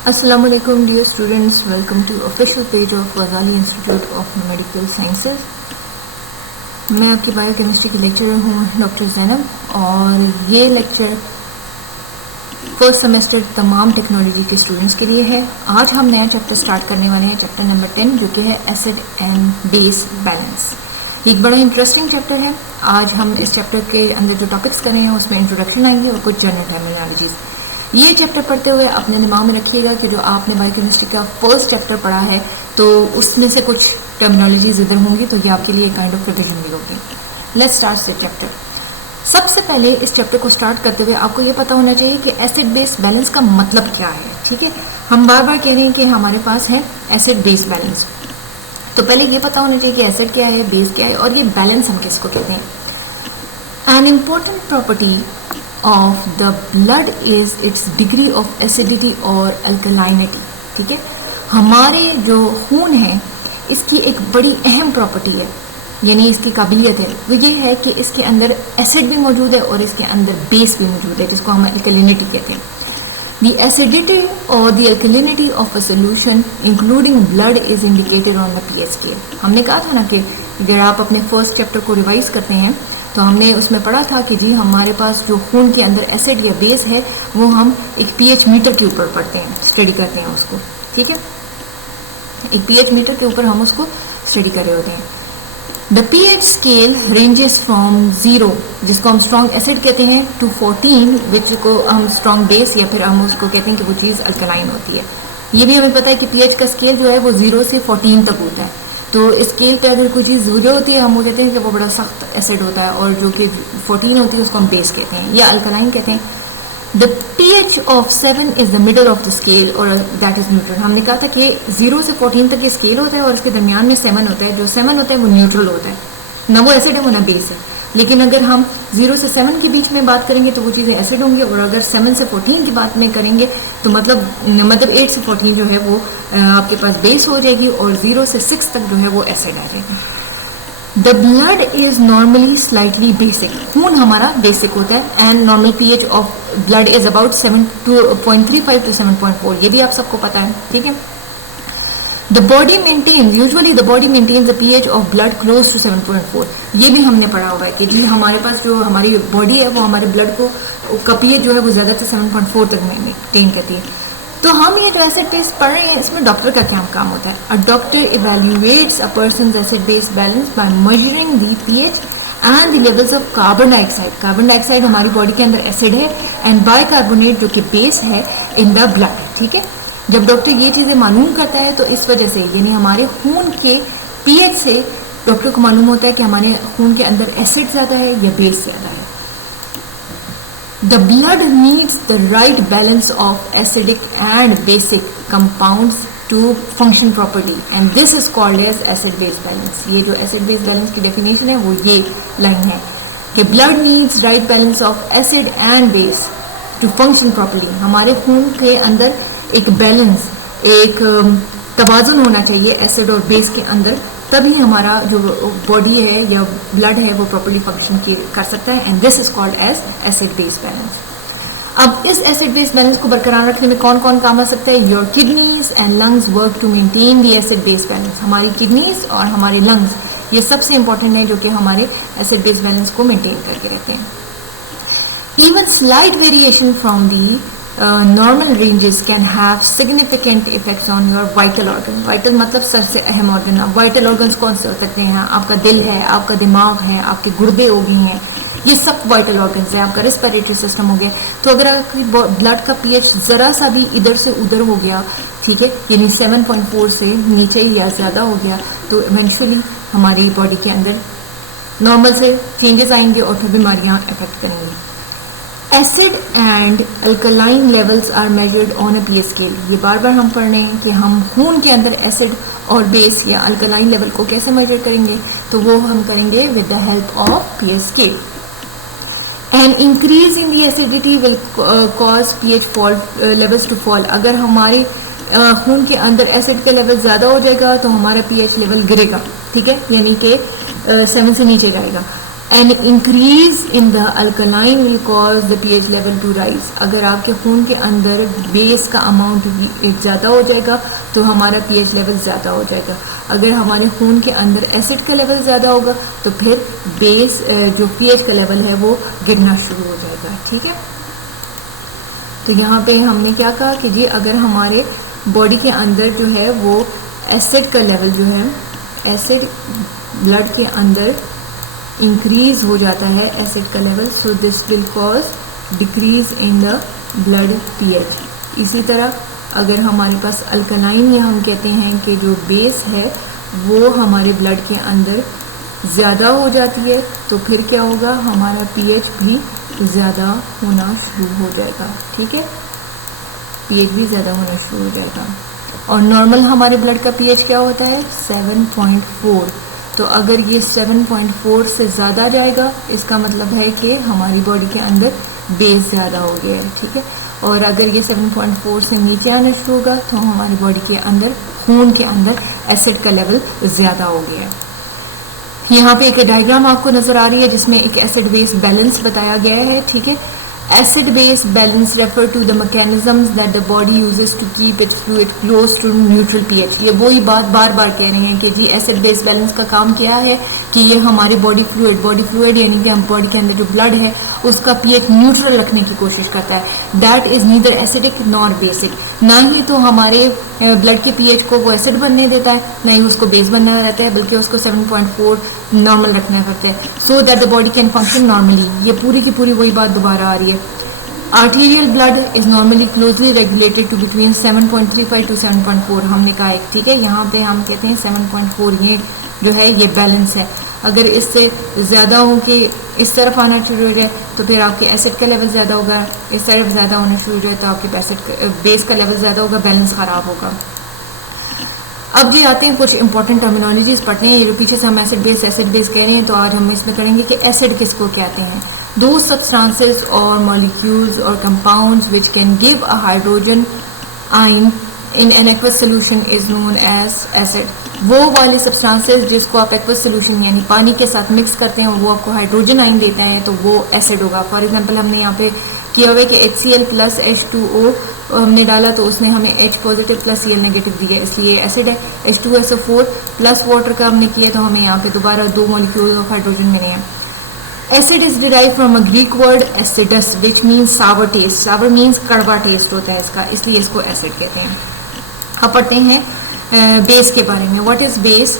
Assalamu alaikum dear students, welcome to official page of Ghazali Institute of Medical Sciences। मैं आपकी biochemistry की lecturer हूँ doctor Zainab और ये लेक्चर फर्स्ट सेमेस्टर तमाम टेक्नोलॉजी के स्टूडेंट्स के लिए है। आज हम नया चैप्टर स्टार्ट करने वाले हैं, चैप्टर नंबर 10, जो कि है एसिड एंड बेस बैलेंस। एक बड़ा इंटरेस्टिंग चैप्टर है। आज हम इस चैप्टर के अंदर जो टॉपिक्स कर रहे हैं उसमें इंट्रोडक्शन आएंगे और कुछ जनरल टर्मिनोलॉजीज। ये चैप्टर पढ़ते हुए अपने दिमाग में रखिएगा कि जो आपने बायोकेमिस्ट्री का फर्स्ट चैप्टर पढ़ा है तो उसमें से कुछ टर्मिनोलॉजीज इधर होंगी, तो ये आपके लिए काइंड ऑफ रिविजन भी होगी। Let's start this chapter. सबसे पहले इस चैप्टर को स्टार्ट करते हुए आपको ये पता होना चाहिए कि एसिड बेस बैलेंस का मतलब क्या है। ठीक है, हम बार बार कह रहे हैं कि हमारे पास है एसिड बेस बैलेंस, तो पहले ये पता होना चाहिए कि एसिड क्या है, बेस क्या है और ये बैलेंस हम किसको कहते हैं। An important property of the blood is its degree of acidity और alkalinity। ठीक है, हमारे जो खून है इसकी एक बड़ी अहम प्रॉपर्टी है, यानी इसकी काबिलियत है, वो ये है कि इसके अंदर एसिड भी मौजूद है और इसके अंदर बेस भी मौजूद है, जिसको हम alkalinity कहते हैं। The acidity or the alkalinity of a solution including blood is indicated on the pH scale। हमने कहा था ना कि अगर आप अपने फर्स्ट चैप्टर को रिवाइज करते हैं तो हमने उसमें पढ़ा था कि जी हमारे पास जो खून के अंदर एसिड या बेस है वो हम एक पीएच मीटर के ऊपर पढ़ते हैं, स्टडी करते हैं उसको। ठीक है, एक पीएच मीटर के ऊपर हम उसको स्टडी कर रहे होते हैं। The pH scale ranges from 0, जिसको हम स्ट्रॉन्ग एसिड कहते हैं, टू 14, विच को हम स्ट्रॉन्ग बेस या फिर हम उसको कहते हैं कि वो चीज़ अल्कलाइन होती है। ये भी हमें पता है कि पीएच का स्केल जो है वो 0 से 14 तक होता है। तो स्केल पे अगर कोई चीज़ 0 होती है हम वो कहते हैं कि वो बड़ा सख्त एसिड होता है, और जो कि 14 होती है उसको हम बेस कहते हैं या अल्कलाइन कहते हैं। The pH of 7 is the middle of the scale और दैट इज न्यूट्रल। हमने कहा था कि 0 से 14 तक ये स्केल होता है और इसके दरमियान में 7 होता है। जो 7 होता है वो न्यूट्रल होता है, ना वो एसिड है वो ना बेस है। लेकिन अगर हम 0 से 7 के बीच में बात करेंगे तो वो चीज़ें एसिड होंगी, और अगर 7 से 14 की बात में करेंगे तो मतलब 8 से 14 जो है वो आपके पास बेस हो जाएगी और 0 से 6 तक जो है वो एसिड आ जाएगी। The blood is normally slightly basic. खून हमारा बेसिक होता है and normal pH of blood is about 7.35 to 7.4। ये भी आप सबको पता है। ठीक है, The body maintains a pH of blood close to 7.4। ये भी हमने पढ़ा हुआ है कि जी हमारे पास जो हमारी बॉडी है वो हमारे ब्लड को का pH जो है वो ज़्यादा से 7.4 तक मेंटेन करती है। तो हम ये जो एसिड बेस पढ़ रहे हैं इसमें डॉक्टर का क्या काम होता है। A doctor evaluates a persons acid base balance by measuring the pH and the levels of carbon dioxide. Carbon dioxide हमारी बॉडी के अंदर एसिड है एंड बाइकार्बोनेट जो कि बेस है इन द ब्लड। ठीक है, जब डॉक्टर ये चीज़ें मालूम करता है तो इस वजह से यानी हमारे खून के पीएच से डॉक्टर को मालूम होता है कि हमारे खून के अंदर एसिड ज़्यादा है या बेस ज़्यादा है। The blood needs the right balance of acidic and basic compounds to function properly and this is called as acid base balance. ये जो एसिड बेस बैलेंस की डेफिनेशन है वो ये लाइन है कि blood needs right balance of acid and base to function properly. हमारे खून के अंदर एक बैलेंस, एक तवाज़ुन होना चाहिए एसिड और बेस के अंदर, तभी हमारा जो बॉडी है या ब्लड है वो प्रॉपर्ली फंक्शन कर सकता है and this is called as acid base balance. अब इस एसिड बेस बैलेंस को बरकरार रखने में कौन कौन काम आ सकता है। Your kidneys and lungs work to maintain the acid base balance. हमारी किडनीज और हमारे लंग्स ये सबसे इंपॉर्टेंट है जो कि हमारे एसिड बेस बैलेंस को मेंटेन करके रखते हैं। Even slight variation from the normal ranges can have significant effects on your vital organ। vital मतलब सबसे अहम organ। अब vital organs कौन से हो सकते हैं। आपका दिल है, आपका दिमाग है, आपके गुर्दे हो गए हैं, ये सब vital organs है। आपका respiratory system हो गया। तो अगर आपकी ब्लड का pH जरा सा भी इधर से उधर हो गया, ठीक है, यानी 7.4 से नीचे या ज़्यादा हो गया, तो इवेंचुअली हमारी बॉडी के अंदर नॉर्मल से चेंजेस आएंगे और फिर बीमारियाँ अफेक्ट करेंगी। Acid and alkaline levels are measured on a pH scale. ये बार बार हम पढ़ रहे हैं कि हम खून के अंदर एसिड और बेस या अल्कलाइन लेवल को कैसे मेजर करेंगे, तो वो हम करेंगे with the help of pH scale. An increase in the acidity will cause pH levels to fall. अगर हमारे खून के अंदर एसिड का लेवल ज़्यादा हो जाएगा तो हमारा पीएच लेवल गिरेगा। ठीक है, यानी कि 7 से नीचे जाएगा। An increase in the alkaline will cause the pH level to rise. अगर आपके खून के अंदर बेस का अमाउंट ज़्यादा हो जाएगा तो हमारा पीएच लेवल ज़्यादा हो जाएगा। अगर हमारे खून के अंदर एसिड का लेवल ज़्यादा होगा तो फिर बेस जो पीएच का लेवल है वो गिरना शुरू हो जाएगा। ठीक है, तो यहाँ पे हमने क्या कहा कि जी अगर हमारे बॉडी के अंदर जो है वो एसिड का लेवल जो है, एसिड ब्लड के अंदर इंक्रीज हो जाता है एसिड का level, so this will cause decrease in the blood pH. इसी तरह अगर हमारे पास अल्कलाइन या हम कहते हैं कि जो बेस है वो हमारे ब्लड के अंदर ज़्यादा हो जाती है तो फिर क्या होगा, हमारा पीएच भी ज़्यादा होना शुरू हो जाएगा। ठीक है, पीएच भी ज़्यादा होना शुरू हो जाएगा। और नॉर्मल हमारे ब्लड का पीएच क्या होता है 7.4, तो अगर ये 7.4 से ज़्यादा जाएगा इसका मतलब है कि हमारी बॉडी के अंदर बेस ज़्यादा हो गया है। ठीक है, और अगर ये 7.4 से नीचे आना शुरू होगा तो हमारी बॉडी के अंदर, खून के अंदर एसिड का लेवल ज़्यादा हो गया है। यहाँ पे एक डायग्राम आपको नजर आ रही है जिसमें एक एसिड बेस बैलेंस बताया गया है। ठीक है, acid base balance refer to the mechanisms that the body uses to keep its fluid close to neutral pH. ये वही बात बार बार कह रहे हैं कि जी एसिड बेस बैलेंस का काम क्या है कि ये हमारी बॉडी फ्लूइड यानी कि हम बॉडी के अंदर जो ब्लड है उसका पीएच न्यूट्रल रखने की कोशिश करता है। That is neither acidic nor basic, ना ही तो हमारे ब्लड के पीएच को वो एसिड बनने देता है, ना ही उसको बेस बनना रहता है, बल्कि उसको 7.4 नॉर्मल रखना पड़ता है so that the body can function normally. ये पूरी की पूरी वही बात दोबारा आ रही है। Arterial blood is normally closely regulated to between 7.35 to 7.4 हमने कहा है। ठीक है, यहाँ पे हम कहते हैं 7.4 ये जो है ये बैलेंस है। अगर इससे ज़्यादा हो कि इस तरफ आना शुरू हो जाए तो फिर आपके एसिड का लेवल ज़्यादा होगा, इस तरफ ज़्यादा होना शुरू हो जाए तो आपके बेस का लेवल ज़्यादा होगा, बैलेंस ख़राब होगा। अब जी आते हैं कुछ इंपॉर्टेंट टर्मिनोलॉजीज पढ़ते हैं। ये जो पीछे से हम एसिड बेस कह रहे हैं तो आज हम इसमें करेंगे कि एसिड किसको कहते हैं। दो सब्सटेंसेस और मॉलिक्यूल्स और compounds which can give a hydrogen ion in an aqueous solution is known as acid. वो वाले सब्सटेंसेस जिसको आप एक्वस सोल्यूशन यानी पानी के साथ मिक्स करते हैं वो आपको हाइड्रोजन आयन देता है तो वो एसिड होगा। फॉर एग्जांपल हमने यहाँ पे किया हुआ है कि HCl प्लस H2O हमने डाला तो उसमें हमें H positive plus Cl negative दिया इसलिए एसिड है। H2SO4 प्लस वाटर का हमने किया तो हमें यहाँ पे दोबारा 2 मॉलिक्यूल ऑफ हाइड्रोजन मिले हैं। Acid is derive from a Greek word acidus which means sour taste. Sour means कड़वा टेस्ट होता है इसका, इसलिए इसको एसिड कहते हैं। अब पढ़ते हैं बेस के बारे में। What is base?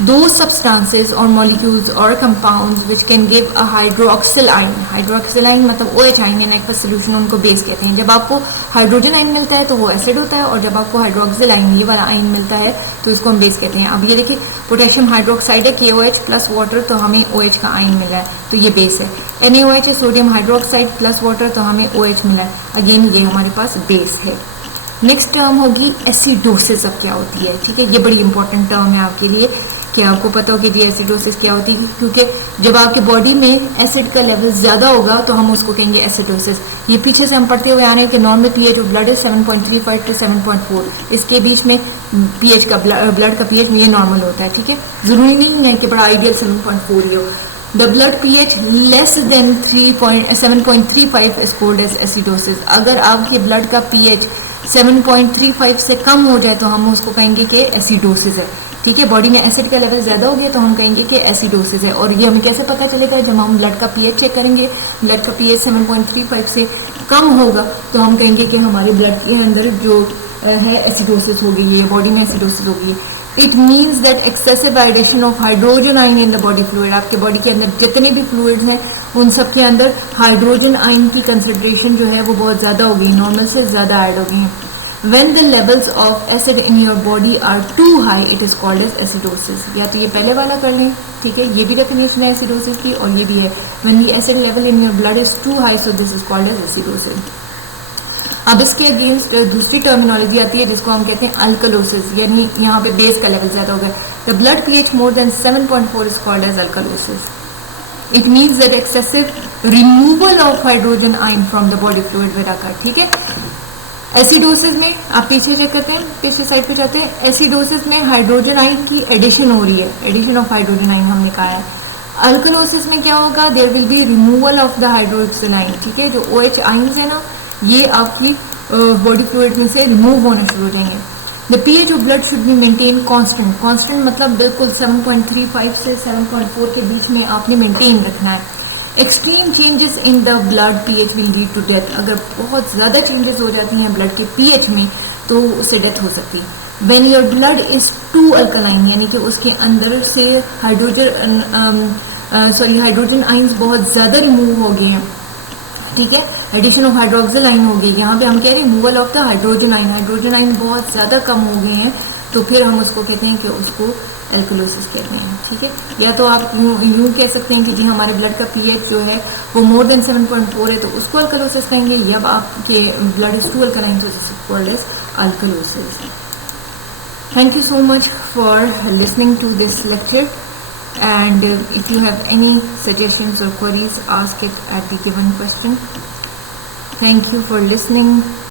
दो सब्सटेंसेस और मॉलिक्यूल्स और compounds which can give a hydroxyl ion. Hydroxyl ion मतलब OH ion in aqueous solution, उनको बेस कहते हैं। जब आपको हाइड्रोजन आयन मिलता है तो वो एसिड होता है और जब आपको हाइड्रोक्सिल आयन ये वाला आयन मिलता है तो इसको हम बेस कहते हैं। अब ये देखिए पोटेशियम हाइड्रोक्साइड है KOH प्लस वाटर तो हमें OH का आयन मिला है तो ये बेस है। NaOH है सोडियम हाइड्रोक्साइड प्लस वाटर तो हमें OH मिला है, अगेन ये हमारे पास बेस है। नेक्स्ट टर्म होगी एसिडोसिस। अब क्या होती है? ठीक है, ये बड़ी इंपॉर्टेंट टर्म है आपके लिए कि आपको पता हो कि जी एसिडोसिस क्या होती है, क्योंकि जब आपके बॉडी में एसिड का लेवल ज्यादा होगा तो हम उसको कहेंगे एसिडोसिस। ये पीछे से हम पढ़ते हुए आ रहे हैं कि नॉर्मल पीएच ऑफ ब्लड है 7.35 टू 7.4, इसके बीच में पीएच का ब्लड का पीएच ये नॉर्मल होता है। ठीक है, जरूरी नहीं है कि बड़ा आइडियल 7.4 ही हो। The blood pH less than 7.35 is called as acidosis. अगर आपके ब्लड का पीएच 7.35 से कम हो जाए तो हम उसको कहेंगे कि एसिडोसिस है। ठीक है, बॉडी में एसिड का लेवल ज्यादा हो गया तो हम कहेंगे कि एसिडोसिस है। और ये हमें कैसे पता चलेगा? जब हम ब्लड का पीएच चेक करेंगे, ब्लड का पीएच 7.35 से कम होगा तो हम कहेंगे कि हमारे ब्लड के अंदर जो है एसिडोसिस हो गई है, बॉडी में एसिडोसिस हो गई है। It means that excessive addition of hydrogen ion in the body fluid. आपके बॉडी के अंदर जितने भी फ्लूइड्स हैं उन सब के अंदर हाइड्रोजन आयन की कंसंट्रेशन जो है वो बहुत ज्यादा हो गई, नॉर्मल से ज्यादा ऐड हो गई है। When the levels of acid in your body are too high, it is called as acidosis. या तो ये पहले वाला कर लें, ठीक है, ये भी डेफिनेशन है एसिडोसिस की और ये भी है। When the acid level in your blood is too high, so this is called as acidosis. अब इसके अगेंस्ट दूसरी टर्मिनोलॉजी आती है जिसको हम कहते हैं अल्कलोसिस, यानी यहाँ पे बेस का लेवल ज्यादा हो गया। The blood pH more than 7.4 is called as alkalosis. It means that excessive removal of hydrogen ion from the body fluid will occur. ठीक है, एसिडोसिस में आप पीछे चेक करते हैं, पीछे साइड पे जाते हैं। एसिडोसिस में हाइड्रोजन आयन की एडिशन हो रही है, एडिशन ऑफ हाइड्रोजन आयन हमने कहा है। अल्कलोसिस में क्या होगा, there will be removal of the hydrogen ion, ठीक है। जो OH आइंस है ना, ये आपकी बॉडी फ्लूइड में से रिमूव होना शुरू हो जाएंगे। The pH of blood should be maintain constant, constant मतलब बिल्कुल 7.35 से 7.4 के बीच में आपने मेंटेन रखना है। Extreme changes in the blood pH will lead to death, अगर बहुत ज्यादा चेंजेस हो जाती हैं ब्लड के pH में तो उससे डेथ हो सकती है। When your blood is too alkaline, यानी कि उसके अंदर से हाइड्रोजन आइंस बहुत ज्यादा रिमूव हो गए हैं, ठीक है। एडिशन ऑफ हाइड्रोक्सिल आइन हो गई, यहाँ पे हम कह रहे हैं रिमूवल ऑफ द हाइड्रोजन आइन बहुत ज्यादा कम हो गए हैं, तो फिर हम उसको कहते हैं कि उसको एल्कलोसिस कहते हैं, ठीक है। या तो आप यूं कह सकते हैं कि जी हमारे ब्लड का pH जो है वो मोर देन 7.4 है, तो उसको एल्कलोसिस कहेंगे। या आपके ब्लड इज टू अल्कलाइन, तो this is called as alkalosis. Thank you so much for listening to this lecture, and if you have any suggestions or queries, ask it at the given question. Thank you for listening.